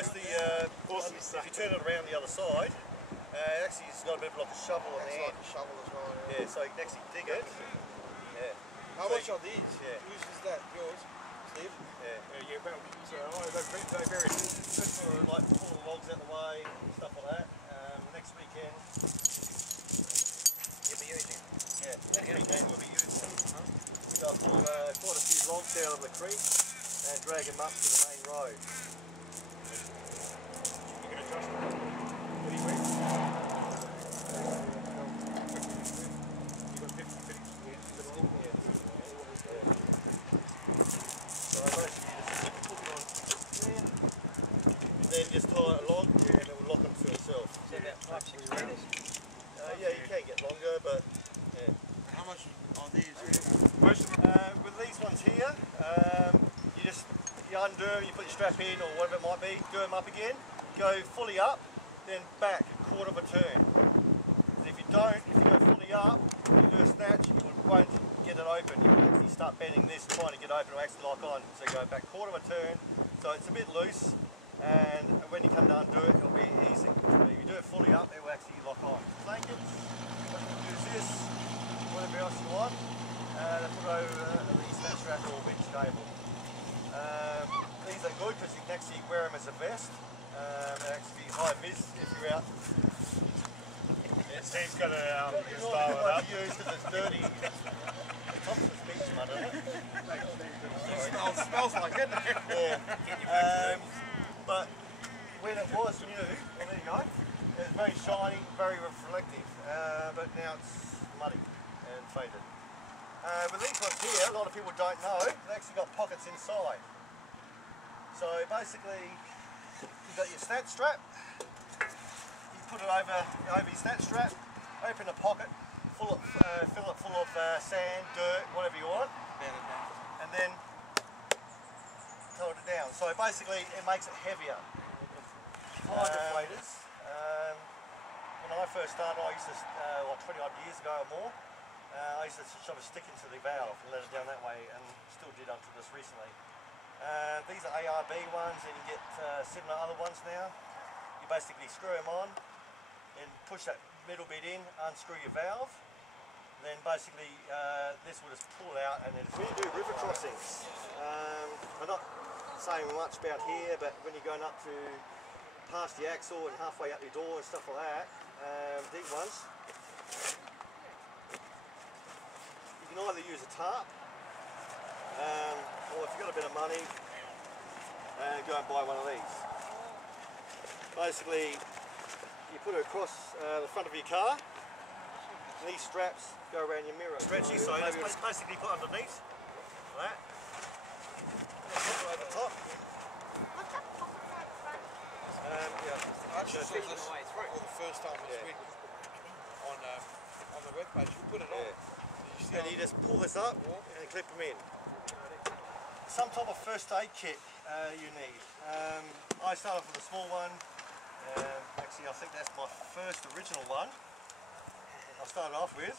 almost the, if you turn it around the other side, actually it's got a bit of like a shovel on the end. Like a shovel as well, yeah, so you can actually dig it. Yeah. How much are these? Yeah. Whose is that? Yours? Steve? Yeah, they're very good for like pulling logs out the way, stuff like that. Next weekend, you'll be using. Yeah, next weekend we'll be using. So I've got quite a few logs down on the creek and drag them up to the main road. You're going to trust them? What do you think? You've got 50 fittings to the end of the log? Yeah. Then just tie it along and it will lock them to itself. So about 5-6 metres? Yeah, you can get longer, but yeah. How much are these? With these ones here, you undo them, you put your strap in or whatever it might be, do them up again, go fully up, then back, quarter of a turn. And if you go fully up, you do a snatch, you won't get it open. You actually start bending this, trying to get open, it'll actually lock on. So you go back quarter of a turn, so it's a bit loose. And when you come down and do it, it'll be easy. But if you do it fully up, it will actually lock on. Blanket, what you can do is this, whatever else you want, put it over the snatch strap or bench cable. These are good because you can actually wear them as a vest. They're actually high vis if you're out. Yeah, Steve's got to style it up. Use because it's dirty. It's almost a big mud on it. It smells like it. Yeah. But when it was new, well there you go, it was very shiny, very reflective, but now it's muddy and faded. With these ones here, a lot of people don't know, they've actually got pockets inside. So basically, you've got your snatch strap, you put it over your snatch strap, open a pocket, fill it full of sand, dirt, whatever you want, and then hold it down. So basically it makes it heavier. Fire deflators. When I first started, I used to, like 20 odd years ago or more, I used to shove a stick into the valve and let it down that way, and still did up to this recently. These are ARB ones, and you get similar other ones now. You basically screw them on and push that middle bit in, unscrew your valve, and then basically this will just pull out. And then when you do river crossings, I'm not saying much about here, but when you're going up to past the axle and halfway up your door and stuff like that, these ones, you can either use a tarp, or if you've got a bit of money, go and buy one of these. Basically, you put it across the front of your car, and these straps go around your mirror. Stretchy, so that's basically put underneath, like that. Over top. I actually saw this for the first time this week on the webpage. You put it on. And you just pull this up and clip them in. Some type of first aid kit you need. I started with a small one. Actually, I think that's my first original one I started off with.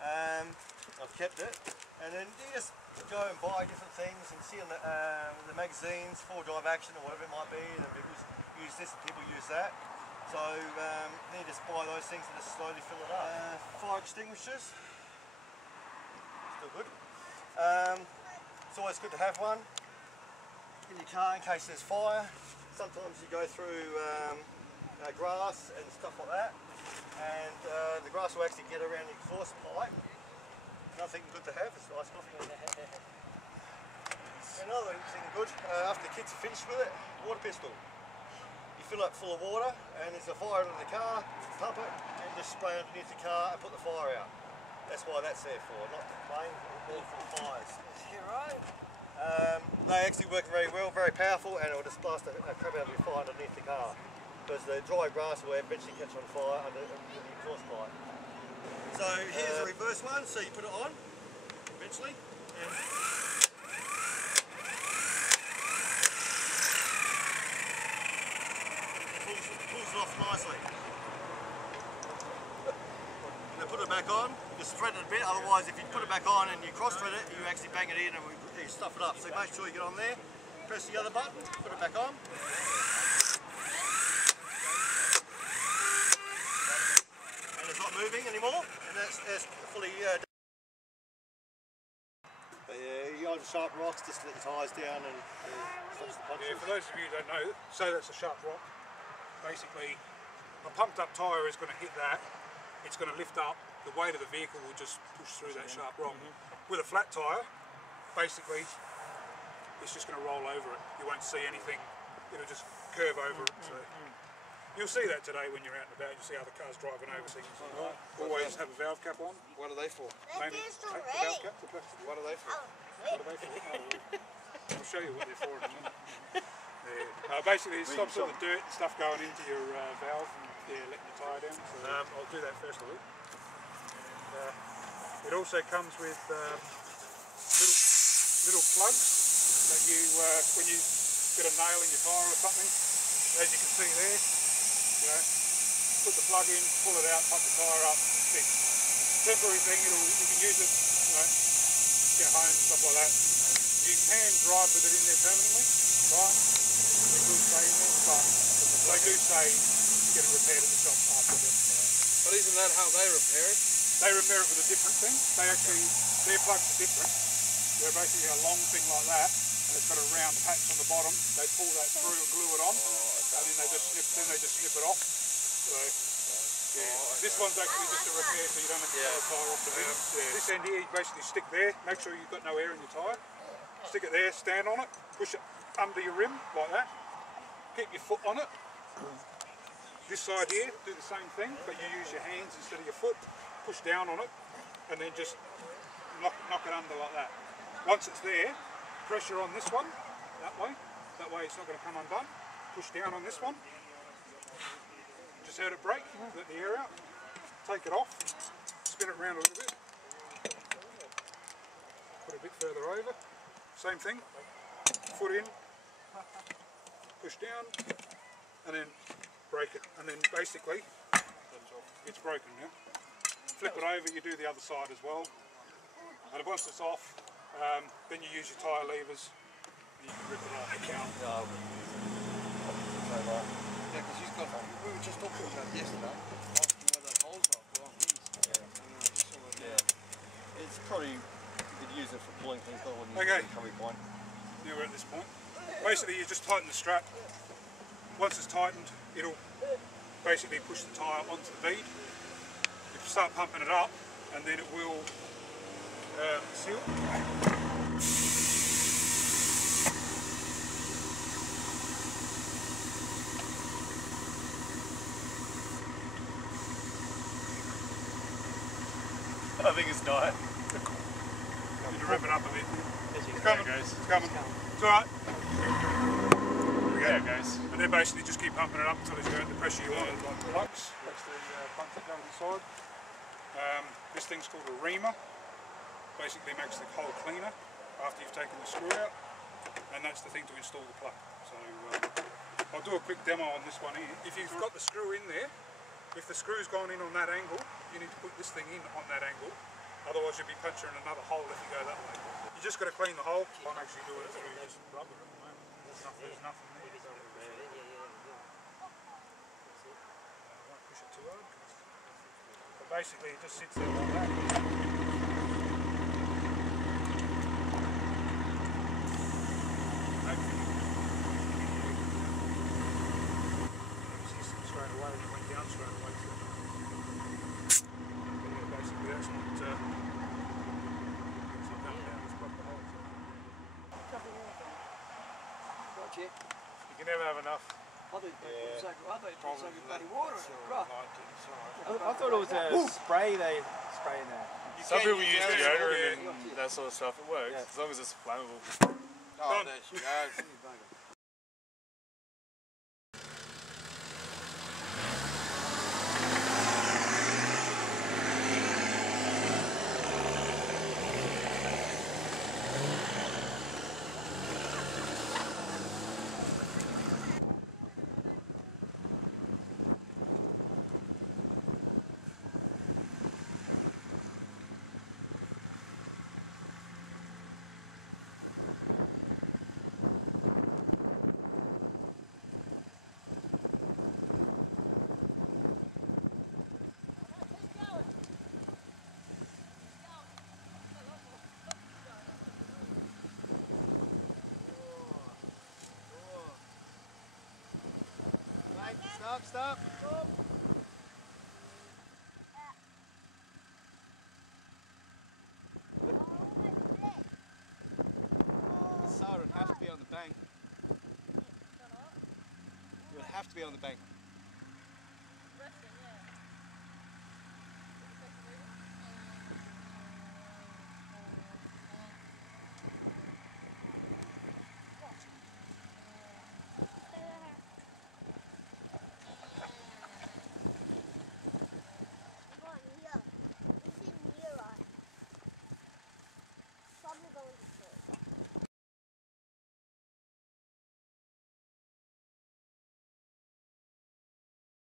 I've kept it. And then you just go and buy different things and see in the magazines, 4-drive action or whatever it might be, and people use this and people use that. So then you just buy those things and just slowly fill it up. Fire extinguishers, still good. It's always good to have one in your car in case there's fire. Sometimes you go through grass and stuff like that, and the grass will actually get around the exhaust pipe. Nothing good to have, it's nice coffee. Another thing good, after the kids are finished with it, water pistol. You fill it full of water and there's a fire in the car, pump it and just spray underneath the car and put the fire out. That's why that's there for, not playing, all for fires. They actually work very well, very powerful, and it will just blast a crap out of your fire underneath the car. Because the dry grass will eventually catch on fire under the exhaust pipe. So here's a reverse one, so you put it on, eventually, and pulls it off nicely. Now put it back on, just thread it a bit, otherwise if you put it back on and you cross thread it, you actually bang it in and you stuff it up. So make sure you get on there, press the other button, put it back on. And it's not moving anymore, and that's fully but yeah, you got sharp rocks just to let the tyres down and stops the punches. Yeah, for those of you who don't know, say that's a sharp rock. Basically, a pumped up tyre is going to hit that, it's going to lift up, the weight of the vehicle will just push through that sharp rock. With a flat tyre, basically, it's just going to roll over it. You won't see anything, it'll just curve over it. So. You'll see that today when you're out and about, you'll see other cars driving over things. Always have a valve cap on. What are they for? Mainly the valve cap, the plastic. What are they for? What are they for? I'll show you what they're for in a minute. Yeah. Basically, it stops all the dirt and stuff going into your valve and letting the tyre down. So, I'll do that first of all. And, it also comes with little plugs that you, when you get a nail in your tyre or something, as you can see there, you know, put the plug in, pull it out, pump the tyre up, fix. Temporary thing, you can use it, you know, get home and stuff like that. You can drive with it in there permanently, right? It will stay in there, but they do say to get it repaired at the shop afterwards. Right? But isn't that how they repair it? They repair it with a different thing. They actually, their plugs are different. They're basically a long thing like that. It's got a round patch on the bottom. They pull that through and glue it on, and then they just snip it off. So, yeah. This one's actually just a repair, so you don't have to pull the tyre off the rim. This end here, you basically stick there. Make sure you've got no air in your tyre. Stick it there, stand on it, push it under your rim like that. Keep your foot on it. This side here, do the same thing, but you use your hands instead of your foot. Push down on it, and then just knock it under like that. Once it's there, pressure on this one, that way it's not going to come undone. Push down on this one, just heard it break, let the air out, take it off, spin it around a little bit, put it a bit further over, same thing, foot in, push down, and then break it, and then basically it's broken now. Flip it over, you do the other side as well, and once it's off, then you use your tyre levers and you can rip it off. Yeah, because he's got. We were just talking about it yesterday, asking where the holes are for our wheels. It's probably, you could use it for pulling things, but when you come point. Now we're at this point. Basically, you just tighten the strap. Once it's tightened, it'll basically push the tyre onto the bead. You start pumping it up, and then it will seal. I think it's dying. You need to rev it up a bit. It's coming, guys. It's coming. It's alright. Yeah, guys. And then basically just keep pumping it up until it's got the pressure you want. Like the plugs. That's the pump that goes inside. This thing's called a reamer. Basically makes the hole cleaner after you've taken the screw out. And that's the thing to install the plug. So I'll do a quick demo on this one here. If you've got the screw in there, if the screw's gone in on that angle, you need to put this thing in on that angle. Otherwise you'll be puncturing another hole if you go that way. You just got to clean the hole. I'm actually doing it through just rubber at the moment. There's nothing there. So I won't push it too hard. But basically it just sits there like that. Straight away, it went down straight away. Basically that's not You can never have enough. I thought it was a spray they spray in there. Some people use deodorant and that sort of stuff. It works as long as it's flammable. Oh, there she goes. stop. The saw would have to be on the bank. It would have to be on the bank.